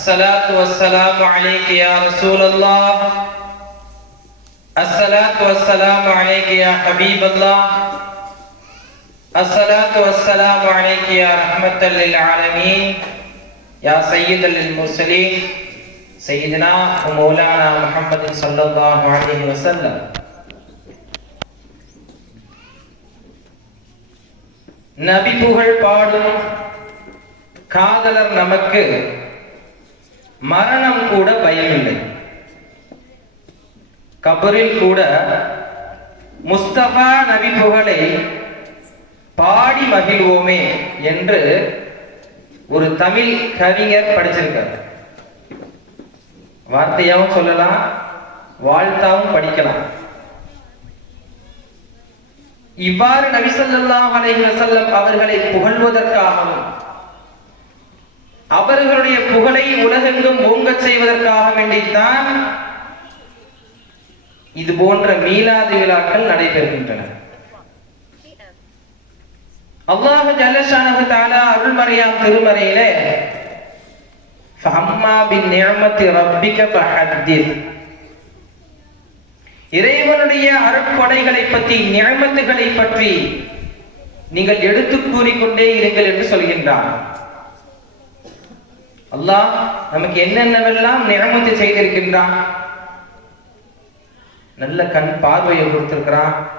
الصلاة والسلام عليك يا رسول الله الصلاة والسلام عليك يا حبيب الله الصلاة والسلام عليك يا رحمة للعالمين يا سيد للمرسلين سيدنا ومولانا محمد صلى الله عليه وسلم நபி புகழ் பாடும் காதலர் நமக்கு மரணம் கூட பயமில்லை. கபரில் கூட முஸ்தபா நபி புகழை பாடி மகிழ்வோமே என்று ஒரு தமிழ் கவிஞர் படிச்சிருக்கார். வார்த்தையாவும் சொல்லலாம் வாழ்த்தாவும் படிக்கலாம். இவ்வாறு நபிசல்லாஹ் அலைஹி வஸல்லம் அவர்களை புகழ்வதற்காகவும் அவர்களுடைய புகழை உலகெங்கும் ஓங்கச் செய்வதற்காக வேண்டித்தான் இது போன்ற மீலாது விழாக்கள் நடைபெறுகின்றன. அல்லாஹ் ஜல்லஷானஹு தாலா அருள்மறையாம் திருமறையிலே பின் நிஅமத்தி ரப்பிக ஃபஹத்திஸ் இறைவனுடைய அருட்கொடைகளை பற்றி நியமத்துகளை பற்றி நீங்கள் எடுத்து கூறிக்கொண்டே இருங்கள் என்று சொல்கின்றான். அல்லாஹ் நமக்கு என்னென்னவெல்லாம் நியமத்து செய்திருக்கின்றான்? நல்ல கண் பார்வையை கொடுத்திருக்கிறான்.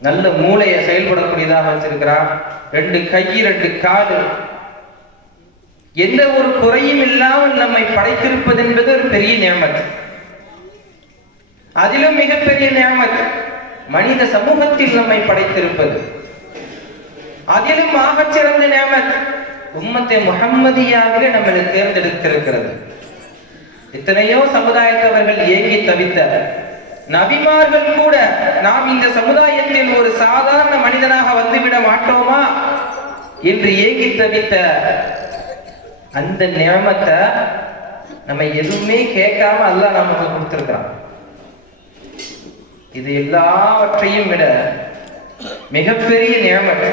நல்ல மூளையை செயல்படக்கூடியதாக வச்சிருக்கிறான். ரெண்டு கை ரெண்டு காடு எந்த ஒரு குறையும் இல்லாமல் நம்மை படைத்திருப்பது என்பது ஒரு பெரிய நியமத்து அதிலும் மிகப்பெரிய நியமத் மனித சமூகத்தில் நம்மை படைத்திருப்பது. அதிலும் ஆகச்சிறந்த நியமத். உம்மத்தை முகம்மதியாகவே நம்மளை தேர்ந்தெடுத்திருக்கிறது. எத்தனையோ சமுதாயத்தவர்கள் ஏங்கி தவித்த நபிமார்கள் கூட நாம் இந்த சமுதாயத்தில் ஒரு சாதாரண மனிதனாக வந்துவிட மாட்டோமா என்று ஏங்கி தவித்த அந்த நியமத்தை நம்ம எதுவுமே கேட்காம அல்லாஹ் நமக்கு கொடுத்திருக்கிறான். இது எல்லாவற்றையும் விட மிகப்பெரிய நியமத்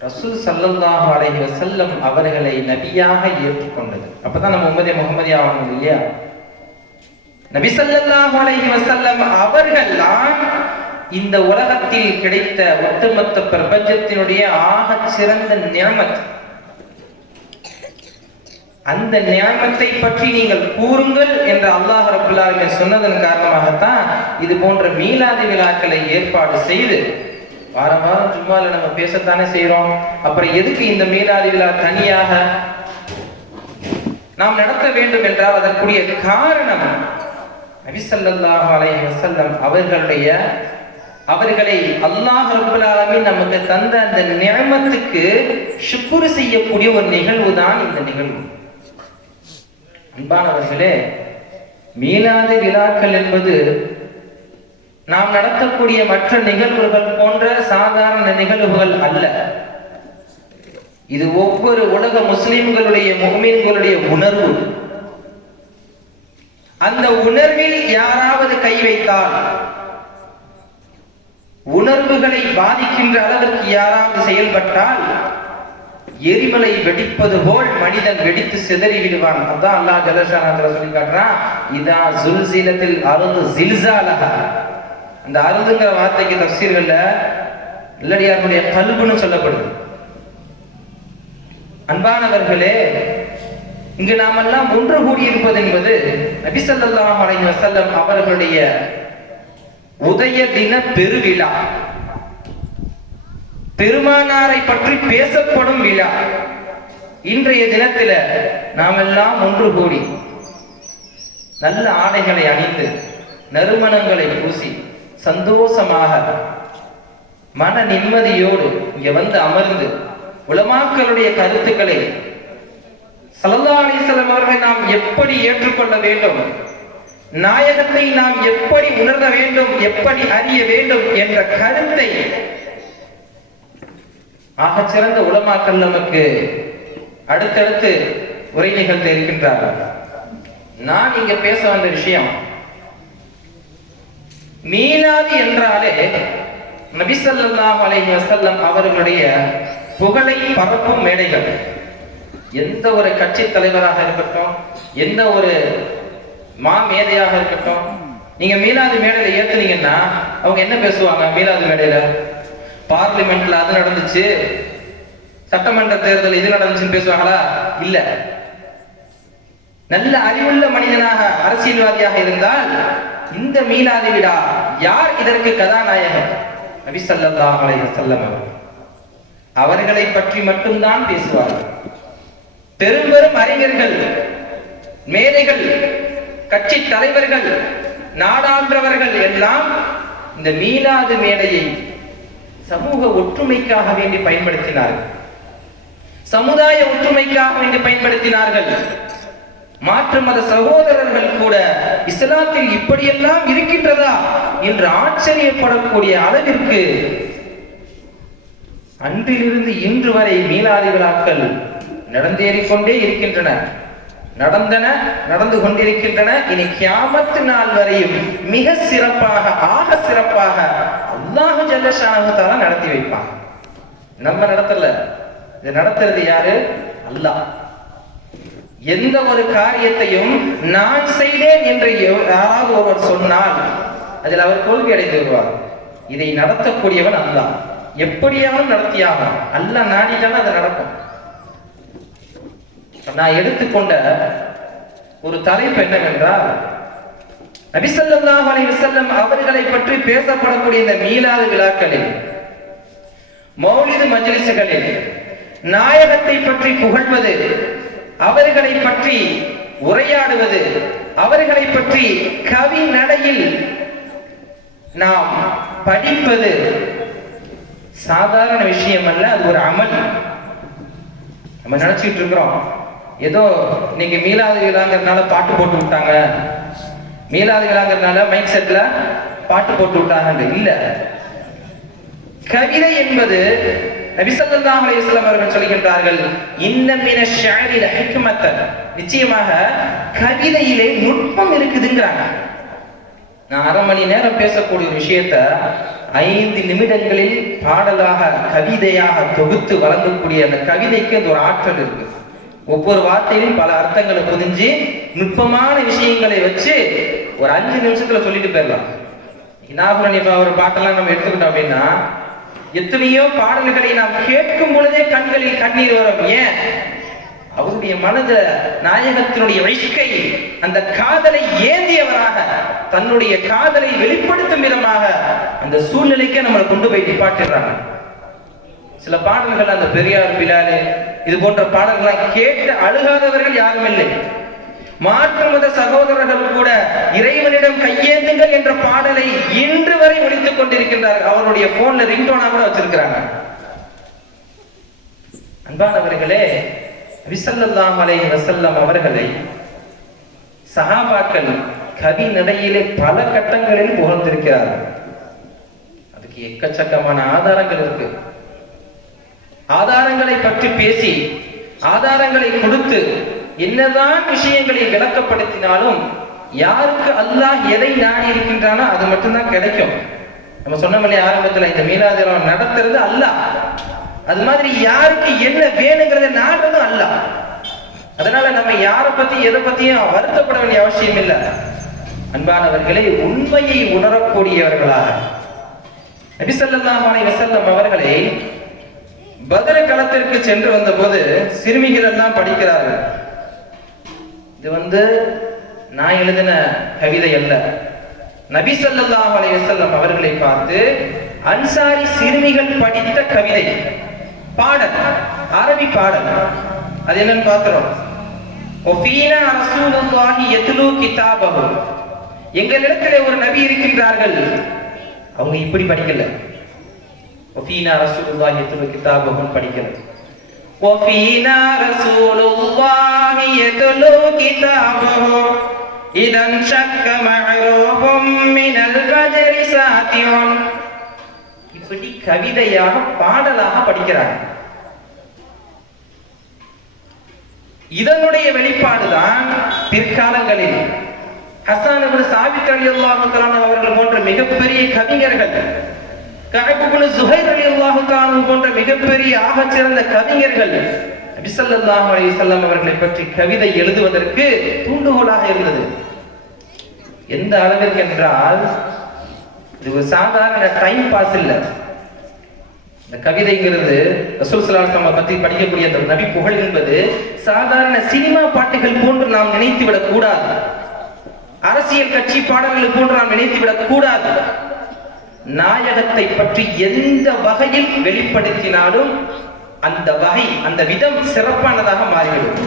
ரசூல் சல்லல்லாஹ் அலஹி வசல்லம் அவர்களை நபியாக ஏற்றுக்கொண்டது அப்பதான் நம்ம உம்மதே முகமதி ஆகணும் இல்லையா? நபி சல்லல்லாஹ் வசல்லம் அவர்கள் அவர்கள்தான் இந்த உலகத்தில் கிடைத்த ஒட்டுமொத்த பிரபஞ்சத்தினுடைய ஆகச் சிறந்த நியமத். அந்த ஞானத்தை பற்றி நீங்கள் கூறுங்கள் என்று அல்லாஹ் ரபுல்லாலுமே சொன்னதன் காரணமாகத்தான் இது போன்ற மீலாதி விழாக்களை ஏற்பாடு செய்து வாரம் வாரம் சும்மால நம்ம பேசத்தானே செய்யறோம் அப்புறம் எதுக்கு இந்த மீலாதி விழா தனியாக நாம் நடத்த வேண்டும் என்றால் அதற்குரிய காரணம் நபிசல்லாஹு அலைஹி வஸல்லம் அவர்களுடைய அவர்களை அல்லாஹ் ரபுல் நமக்கு தந்த அந்த நியமத்துக்கு சுக்குரு செய்யக்கூடிய ஒரு நிகழ்வு தான் இந்த நிகழ்வு. அன்பானவர்களே மீளாத விழாக்கள் என்பது நாம் நடத்தக்கூடிய மற்ற நிகழ்வுகள் போன்ற சாதாரண நிகழ்வுகள் அல்ல. இது ஒவ்வொரு உலக முஸ்லிம்களுடைய முகமீன்களுடைய உணர்வு. அந்த உணர்வில் யாராவது கை வைத்தால் உணர்வுகளை பாதிக்கின்ற அளவிற்கு யாராவது செயல்பட்டால் எரிமலை வெடிப்பது போல் மனிதன் வெடித்து சிதறி விடுவான். அதான் அல்லாஹ் ஜலசான சொல்லி காட்டுறான் இதா சுல்சிலத்தில் அருந்து ஜில்சாலக அந்த அருதுங்கிற வார்த்தைக்கு தப்சீர்கள்ல இல்லடியாருடைய கல்புன்னு சொல்லப்படுது. அன்பானவர்களே இங்கு நாமெல்லாம் ஒன்று கூடியிருப்பது என்பது நபிசல்லாம் அலை வசல்லம் அவர்களுடைய உதய தின பெருவிழா. பெருமானாரை பற்றி பேசப்படும் விழா. இன்றைய தினத்தில நாம் எல்லாம் ஒன்று கூடி நல்ல ஆடைகளை அணிந்து நறுமணங்களை பூசி சந்தோஷமாக. மன நிம்மதியோடு இங்க வந்து அமர்ந்து உலமாக்களுடைய கருத்துக்களை சல்லா அலிஸ்லாம் அவர்களை நாம் எப்படி ஏற்றுக்கொள்ள வேண்டும்? நாயகத்தை நாம் எப்படி உணர வேண்டும்? எப்படி அறிய வேண்டும்? என்ற கருத்தை ஆகச் சிறந்த உலமாக்கள் நமக்கு அடுத்தடுத்து உரை நிகழ்த்த இருக்கின்றார்கள் நான் இங்க பேச வந்த விஷயம் மீலாது என்றாலே நபிசல்லாஹ் அலைஹி வசல்லம் அவர்களுடைய புகழை பரப்பும் மேடைகள். எந்த ஒரு கட்சி தலைவராக இருக்கட்டும் எந்த ஒரு மா மேதையாக இருக்கட்டும் நீங்க மீலாது மேடையில ஏத்துனீங்கன்னா அவங்க என்ன பேசுவாங்க மீலாது மேடையில? பார்லிமெண்ட்ல அது நடந்துச்சு சட்டமன்ற தேர்தல் இது நடந்துச்சுன்னு பேசுவாங்களா? இல்ல. நல்ல அறிவுள்ள மனிதனாக அரசியல்வாதியாக இருந்தால் இந்த மீனாதி விழா யார் இதற்கு கதாநாயகன்? நபி ஸல்லல்லாஹு அலைஹி அவர்களை. பற்றி மட்டும்தான் பேசுவார்கள். பெரும் பெரும் அறிஞர்கள் மேதைகள் கட்சி தலைவர்கள் நாடாண்டவர்கள் எல்லாம் இந்த மீனாது மேடையை சமூக ஒற்றுமைக்காக வேண்டி பயன்படுத்தினார்கள். சமுதாய ஒற்றுமைக்காக வேண்டி பயன்படுத்தினார்கள். மாற்று மத சகோதரர்கள் கூட இஸ்லாத்தில் இப்படியெல்லாம் இருக்கின்றதா என்று ஆச்சரியப்படக்கூடிய அளவிற்கு அன்றிலிருந்து இன்று வரை மீளாதி விழாக்கள் நடந்தேறிக்கொண்டே இருக்கின்றன. நடந்தன நடந்து கொண்டிருக்கின்றன. இனி கியாமத்து நாள் வரையும் மிக சிறப்பாக ஆக சிறப்பாக அல்லாஹு ஜல்லஷானஹு நடத்தி வைப்பான். நம்ம நடத்தல. இது நடத்துறது யாரு? அல்லாஹ். எந்த ஒரு காரியத்தையும் நான் செய்தேன் என்று யாராவது ஒருவர் சொன்னால் அதில் அவர் தோல்வி அடைந்து விடுவார். இதை நடத்தக்கூடியவன் அல்லாஹ் எப்படியாவது நடத்தியாகும் அல்ல நாடிதான் அது நடக்கும். நான் எடுத்துக்கொண்ட ஒரு தலைப்பு என்னவென்றால் நபிசல்லாஹு அலைஹி வஸல்லம் அவர்களை பற்றி பேசப்படக்கூடிய இந்த மீலாது விழாக்களில் மௌலிது மஜ்லிசுகளில் நாயகத்தை பற்றி புகழ்வது அவர்களை பற்றி உரையாடுவது அவர்களை பற்றி கவி நடையில் நாம் படிப்பது சாதாரண விஷயம் அல்ல அது ஒரு அமல். நம்ம நினைச்சிட்டு இருக்கிறோம். ஏதோ நீங்க மீளாது விழாங்கிறதுனால பாட்டு போட்டு விட்டாங்க. மீளாது விழாங்கிறதுனால மைக் செட்ல பாட்டு போட்டு விட்டாங்க இல்ல. கவிதை என்பது நபிசல்லாம் அலைஹி அவர்கள் சொல்கின்றார்கள் இன்ன ஷாரில ஷஅரில் ஹிக்மத்தன். நிச்சயமாக கவிதையிலே நுட்பம் இருக்குதுங்கிறாங்க. நான் அரை மணி நேரம் பேசக்கூடிய விஷயத்த ஐந்து நிமிடங்களில் பாடலாக கவிதையாக தொகுத்து வழங்கக்கூடிய அந்த கவிதைக்கு அது ஒரு ஆற்றல் இருக்கு. ஒவ்வொரு வார்த்தையிலும் பல அர்த்தங்களை புரிஞ்சு நுட்பமான விஷயங்களை வச்சு ஒரு அஞ்சு நிமிஷத்துல சொல்லிட்டு போயிடலாம். இனாகுரன் இப்ப அவர் பாட்டெல்லாம் நம்ம எடுத்துக்கிட்டோம் அப்படின்னா எத்தனையோ பாடல்களை நாம் கேட்கும் பொழுதே கண்களில் கண்ணீர் வரும். ஏன்? அவருடைய மனத நாயகத்தினுடைய வழிக்கை அந்த காதலை ஏந்தியவராக தன்னுடைய காதலை வெளிப்படுத்தும் விதமாக அந்த சூழ்நிலைக்கு நம்மளை கொண்டு போய் நிப்பாட்டிடுறாங்க. சில பாடல்கள் அந்த பெரியார் பிலாலு இது போன்ற பாடல்கள்லாம் கேட்டு அழுகாதவர்கள் யாரும் இல்லை. மாற்று மத சகோதரர்கள் கூட இறைவனிடம் கையேந்துங்கள் என்ற பாடலை இன்று வரை ஒழித்துக் கொண்டிருக்கின்றார்கள். அவருடைய போன்ல ரிங்டோனா கூட வச்சிருக்கிறாங்க. அன்பானவர்களே விசல்லல்லாம் அலைஹி அவர்களை சஹாபாக்கள் கவி நடையிலே பல கட்டங்களில் புகழ்ந்திருக்கிறார்கள். அதுக்கு எக்கச்சக்கமான ஆதாரங்கள் இருக்கு. ஆதாரங்களை பற்றி பேசி ஆதாரங்களை கொடுத்து என்னதான் விஷயங்களை விளக்கப்படுத்தினாலும் யாருக்கு அல்லாஹ் எதை நாடி இருக்கின்றானோ அது மட்டும்தான் கிடைக்கும். நம்ம சொன்ன இல்லையா ஆரம்பத்துல இந்த மீனாதிரம் நடத்துறது அல்லாஹ். அது மாதிரி யாருக்கு என்ன வேணுங்கிறத நாடுறதும் அல்லாஹ். அதனால நம்ம யாரை பத்தி எதை பத்தியும் வருத்தப்பட வேண்டிய அவசியம் இல்லை. அன்பானவர்களே உண்மையை உணரக்கூடியவர்களாக. நபி ஸல்லல்லாஹு அவர்களை பதர களத்திற்கு சென்று வந்தபோது சிறுமிகள் எல்லாம் படிக்கிறார்கள். இது வந்து நான் எழுதின கவிதை அல்ல. நபி ஸல்லல்லாஹு அலையம் அவர்களை பார்த்து அன்சாரி சிறுமிகள் படித்த கவிதை பாடல் அரபி பாடல் அது என்னன்னு பார்க்கிறோம். ஒஃபீனா ஒரு நபி இருக்கின்றார்கள். அவங்க இப்படி படிக்கல. ஒஃபீனா ரசூலுல்லாஹி யத்லு கிதாபஹு படிக்கல. وفينا رسول الله يتلو كتابه إذا انشق معروف من الفجر ساتع இப்படி கவிதையாக பாடலாக படிக்கிறாங்க இதனுடைய வெளிப்பாடுதான் பிற்காலங்களில் ஹசான் இப்னு சாபித் ரலியல்லாஹு தஆலா அவர்கள் போன்ற மிகப்பெரிய கவிஞர்கள் கஅப் இப்னு சுஹைர் ரலியல்லாஹு தஆலா போன்ற மிகப்பெரிய ஆகச்சிறந்த கவிஞர்கள் நபிசல்லாஹு அலைஹிஸ்ஸலாம் அவர்களை பற்றி கவிதை எழுதுவதற்கு தூண்டுகோலாக இருந்தது. எந்த அளவிற்கு என்றால் இது ஒரு சாதாரண டைம் பாஸ் இல்ல. இந்த கவிதைங்கிறது ரசூல் ஸல்லல்லாஹு பற்றி படிக்கக்கூடிய அந்த நபி புகழ் என்பது சாதாரண சினிமா பாட்டுகள் போன்று நாம் நினைத்து விடக்கூடாது அரசியல் கட்சி பாடல்கள் போன்று நாம் நினைத்து விடக்கூடாது நாயகத்தை பற்றி எந்த வகையில் வெளிப்படுத்தினாலும் அந்த வகை அந்த விதம் சிறப்பானதாக மாறிவிடும்.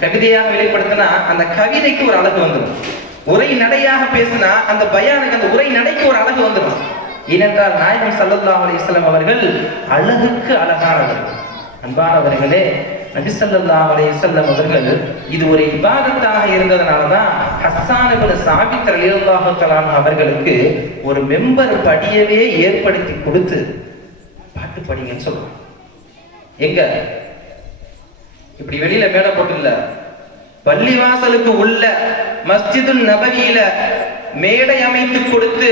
கவிதையாக வெளிப்படுத்தினா அந்த கவிதைக்கு ஒரு அழகு வந்துடும். உரை நடையாக பேசினா அந்த பயானுக்கு அந்த உரை நடைக்கு ஒரு அழகு வந்துடும். ஏனென்றால் நாயகம் ஸல்லல்லாஹு அலி அவர்கள் அழகுக்கு அழகானவர்கள் அன்பானவர்களே நபி ஸல்லல்லாஹு அவர்கள் இது ஒரு இபாதத்தாக இருந்ததுனாலதான் ஹஸ்ஸான சாபித் ரலியல்லாஹு அவர்களுக்கு ஒரு மெம்பர் படியவே ஏற்படுத்தி கொடுத்து பாட்டு படிங்கன்னு சொல்லுவாங்க எங்க? இப்படி வெளியில மேடை போட்டு இல்ல பள்ளிவாசலுக்கு உள்ள மஸ்ஜிதுல் நபவியில மேடை அமைத்து கொடுத்து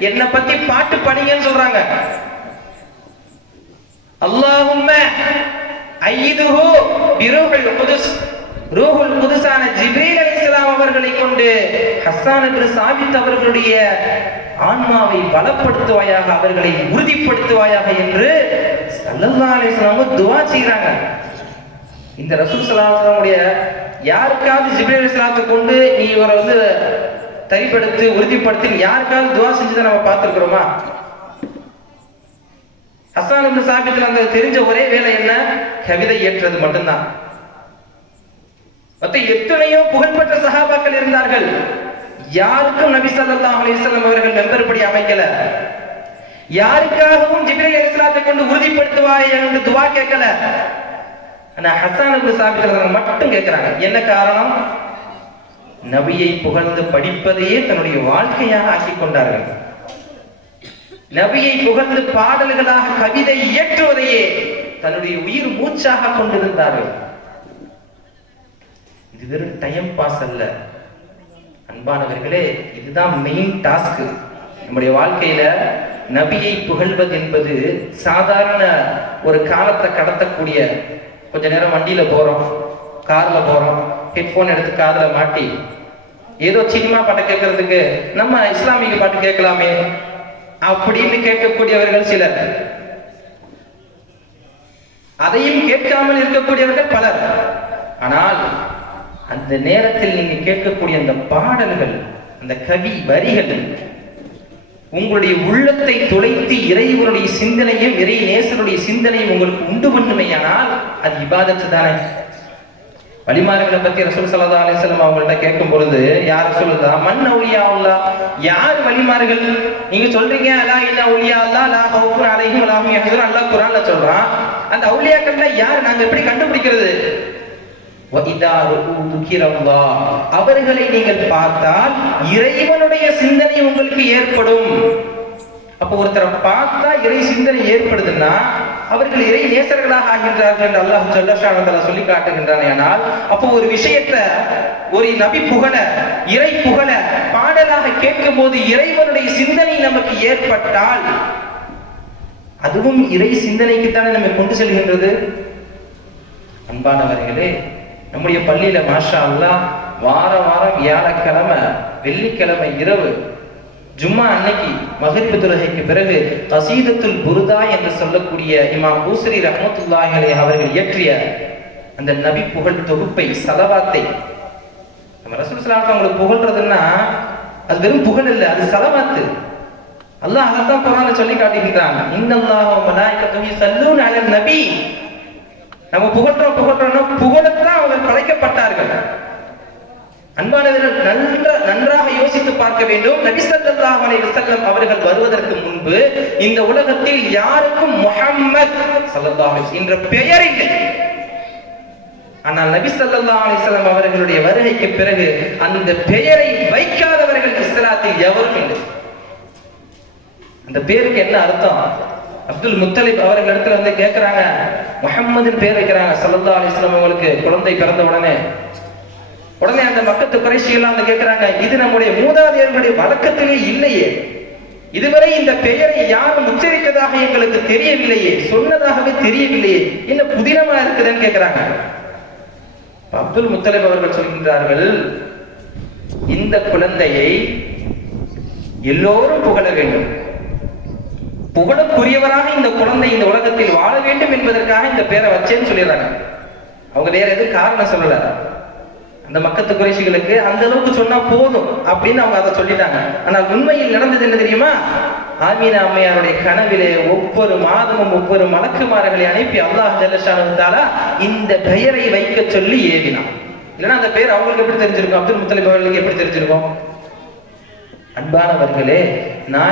என்னை பத்தி பாட்டு படிங்கன்னு சொல்றாங்க. அல்லாஹும்ம ஐயிதுஹு பிரூஹுல் குதுஸ். ரூஹுல் குதுசான ஜிப்ரீல் அலைஹிஸ்ஸலாம் அவர்களை கொண்டு ஹஸ்ஸான் என்று சாபித் அவர்களுடைய ஆன்மாவை பலப்படுத்துவாயாக அவர்களை உறுதிப்படுத்துவாயாக என்று ஸல்லல்லாஹு அலைஹி வஸல்லம் துஆ செய்றாங்க இந்த ரசூல் ஸல்லல்லாஹு அலைஹி யாருக்காவது ஜிப்ரீல் அலைஹிஸ்ஸலாத்தை கொண்டு நீ இவரை வந்து தரிப்படுத்து உறுதிப்படுத்தி யாருக்காவது துவா செஞ்சதை நம்ம பார்த்துருக்குறோமா? ஹஸ்ஸான் இப்னு சாபித்ல அந்த தெரிஞ்ச ஒரே வேலை என்ன? கவிதை ஏற்றது மட்டும்தான். மத்த எத்தனையோ புகழ்பெற்ற சஹாபாக்கள் இருந்தார்கள். யாருக்கும் நபி சல்லா அலைஹி அவர்கள் மெம்பர்படி அமைக்கல. யாருக்காகவும் ஜிப்ரீல் அலிஸ்லாத்தை கொண்டு உறுதிப்படுத்துவாய் என்று துவா கேட்கல. ஆனா ஹஸ்ஸான் சாப்பிட்டு மட்டும் கேட்கிறாங்க. என்ன காரணம்? நபியை புகழ்ந்து படிப்பதையே தன்னுடைய வாழ்க்கையாக ஆக்கிக் கொண்டார்கள். நபியை புகழ்ந்து பாடல்களாக கவிதை இயற்றுவதையே தன்னுடைய உயிர் மூச்சாக கொண்டிருந்தார்கள். இது வெறும் டைம் பாஸ் அல்ல. அன்பானவர்களே இதுதான் மெயின் டாஸ்க் நம்முடைய வாழ்க்கையில நபியை புகழ்வது என்பது சாதாரண ஒரு காலத்தை கடத்தக்கூடிய கொஞ்ச நேரம் வண்டியில போறோம் கார்ல போறோம் ஹெட்போன் எடுத்து காதுல மாட்டி ஏதோ சினிமா பாட்டை கேட்கறதுக்கு நம்ம இஸ்லாமிய பாட்டு கேட்கலாமே அப்படின்னு கேட்கக்கூடியவர்கள் சிலர். அதையும் கேட்காமல் இருக்கக்கூடியவர்கள் பலர். ஆனால் அந்த நேரத்தில் நீங்க கேட்கக்கூடிய அந்த பாடல்கள் அந்த கவி வரிகள் உங்களுடைய உள்ளத்தை துளைத்து இறைவனுடைய சிந்தனையும் இறை நேசருடைய சிந்தனையும் உங்களுக்கு உண்டு பண்ணுமையானால் அது இபாதத்து தானே. வழிமாறுகளை பத்தி ரசூல் சல்லா அலிஸ்லாம் அவங்கள்ட்ட கேட்கும் பொழுது யார் சொல்லுதா? மண் ஒளியா உள்ளா யார் வழிமாறுகள் நீங்க சொல்றீங்க அலா இல்லா ஒளியா அல்லா லா ஹவுஃபுன் அலைஹிம் அலாஹும் யஹ்சுர் அல்லாஹ் குர்ஆன்ல சொல்றான். அந்த அவுலியாக்கள்ல யார் நாங்க எப்படி கண்டுபிடிக்கிறது? அவர்களை நீங்கள் பார்த்தால் இறைவனுடைய சிந்தனை உங்களுக்கு ஏற்படும். அப்போ ஒருத்தரை பார்த்தா இறை சிந்தனை ஏற்படுதுன்னா அவர்கள் இறை நேசர்களாக ஆகின்றார்கள் என்று அல்லாஹ் ஜல்லஷானதலா சொல்லி காட்டுகின்றான் ஆனால் அப்போ ஒரு விஷயத்த ஒரு நபி புகழ இறை புகழ பாடலாக கேட்கும் போது இறைவனுடைய சிந்தனை நமக்கு ஏற்பட்டால் அதுவும் இறை சிந்தனைக்கு தானே நம்மை கொண்டு செல்கின்றது? அன்பானவர்களே நம்முடைய பள்ளியில மாஷா அல்லாஹ் வார வாரம் வியாழக்கிழமை வெள்ளிக்கிழமை இரவு ஜும்மா அன்னைக்கு மகரிபு தொழுகைக்கு பிறகு கசீதத்துல் புருதா என்று சொல்லக்கூடிய இமாம் பூசரி ரஹமத்துல்லாஹலை அவர்கள் இயற்றிய அந்த நபி புகழ் தொகுப்பை சலவாத்தை. நம்ம ரசூல் ஸல்லல்லாஹு அலைஹி புகழ்றதுன்னா அது வெறும் புகழ் இல்லை அது சலவாத்து. அல்லாஹ் அதான் குர்ஆன்ல சொல்லி காட்டுகின்றான் இன்னல்லாஹு வ மலாயிகத்துஹு யஸல்லூன அலன் நபி. நம்ம புகழ்றோம் புகழ்றோம்னா புகழத்தான் அவர்கள் படைக்கப்பட்டார்கள். அன்பானவர்கள் நன்ற நன்றாக யோசித்து பார்க்க வேண்டும். நபி அலை வசல்லம் அவர்கள் வருவதற்கு முன்பு இந்த உலகத்தில் யாருக்கும் முஹம்மத் ஸல்லல்லாஹு என்ற பெயர் இல்லை. ஆனால் நபி சல்லா அலிஸ்லாம் அவர்களுடைய வருகைக்கு பிறகு அந்த பெயரை வைக்காதவர்கள் இஸ்லாத்தில் எவரும் இல்லை. அந்த பேருக்கு என்ன அர்த்தம்? அப்துல் முத்தலிப் அவர்கள் இடத்துல வந்து கேட்கிறாங்க முஹம்மதுன்னு பேர் வைக்கிறாங்க சல்லா அலிஸ்லாம் அவங்களுக்கு குழந்தை பிறந்த உடனே. உடனே அந்த மக்கத்து குறைசியெல்லாம் வந்து கேட்கிறாங்க இது நம்முடைய மூதாதையர்களுடைய வழக்கத்திலே இல்லையே. இதுவரை இந்த பெயரை யாரும் உச்சரித்ததாக எங்களுக்கு தெரியவில்லையே சொன்னதாகவே தெரியவில்லையே என்ன புதினமா இருக்குதுன்னு கேட்கிறாங்க அப்துல் முத்தலிப் அவர்கள் சொல்கின்றார்கள் இந்த குழந்தையை எல்லோரும் புகழ வேண்டும். புகழக்குரியவராக இந்த குழந்தை இந்த உலகத்தில் வாழ வேண்டும் என்பதற்காக இந்த பேரை வச்சேன்னு சொல்லிடுறாங்க. அவங்க வேற எதுவும் காரணம் சொல்லல. இந்த மக்கத்து குறைசிகளுக்கு அந்த அளவுக்கு சொன்னா போதும் அப்படின்னு அவங்க அதை சொல்லிட்டாங்க. ஆனால் உண்மையில் நடந்தது என்ன தெரியுமா? ஆமீனா அம்மையாருடைய கனவிலே ஒவ்வொரு மாதமும் ஒவ்வொரு மலக்குமாரர்களை அனுப்பி அல்லாஹ் ஜல்லஷானு இந்த பெயரை வைக்க சொல்லி ஏவினான். இல்லைன்னா அந்த பெயர் அவங்களுக்கு எப்படி தெரிஞ்சிருக்கும்? அப்துல் முத்தலிப் அவர்களுக்கு எப்படி தெரிஞ்சிருக்கும்? அன்பானவர்களே நான்